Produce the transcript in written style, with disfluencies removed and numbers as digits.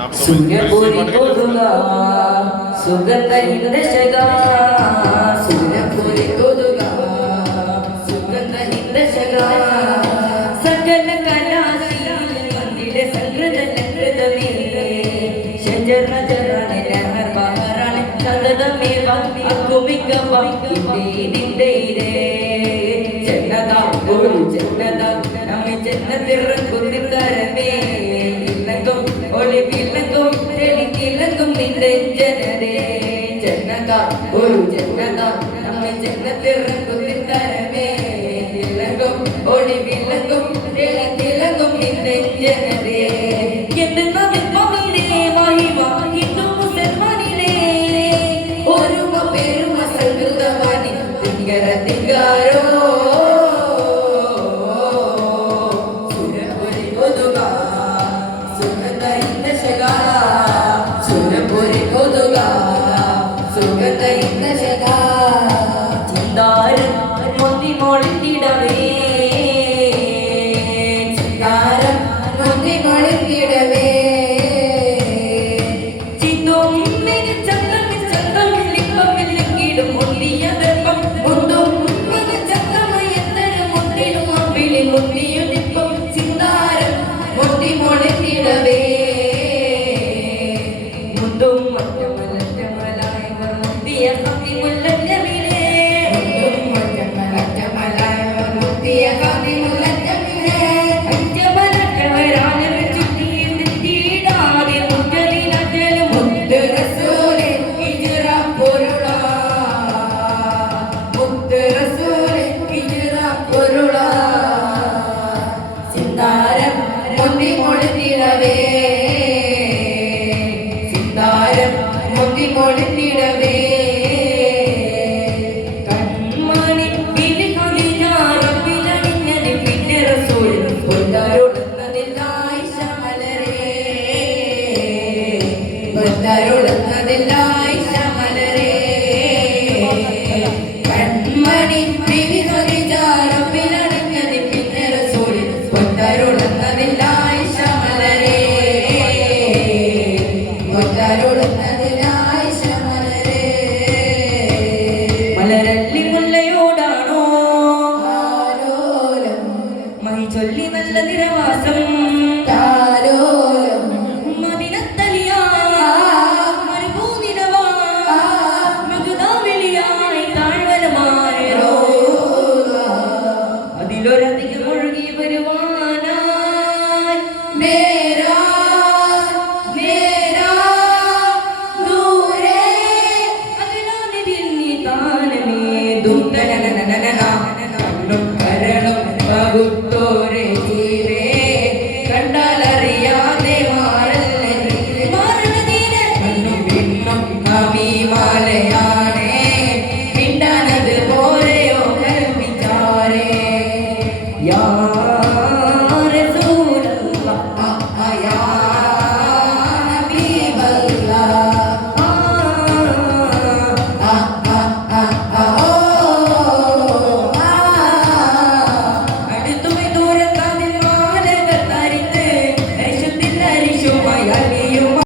സുരപുരി കൊതുക സുഗന്ധ ഹിന്ദശക സുരപുരി കൊതുക സുഗന്ധ ഹിന്ദശക സകല കലാശീലേ സംകൃതമേ ശജർ ജറാനെ ലഹർ ബഹറാനെ സദതമേവ അകുമികവ നിന്റെ ജന്നത ഗുരു ജന്നത നമ്മെ ജന്നത്തിറങ്ങുന്ന തരമേ ഇല്ലങ്കും ഒളിവില്ലങ്കും തെളിക്കില്ലങ്കും നിന്റെ ജനരേ ജന്നത ഗുരു ജന്നത നമ്മെ ജന്നത്തിറങ്ങുന്ന തരമേ ഇല്ലങ്കും ഒളിവില്ലങ്കും തെളിക്കില്ലങ്കും നിന്റെ ജനരേ എന്റെ നദിപ്പമിലേ മഹിമ ഹിന്ദു മുസൽമാനിലേ ഒരുമ പെരുമ സംകൃതവാനി തിങ്കര തിങ്കാരോ Good.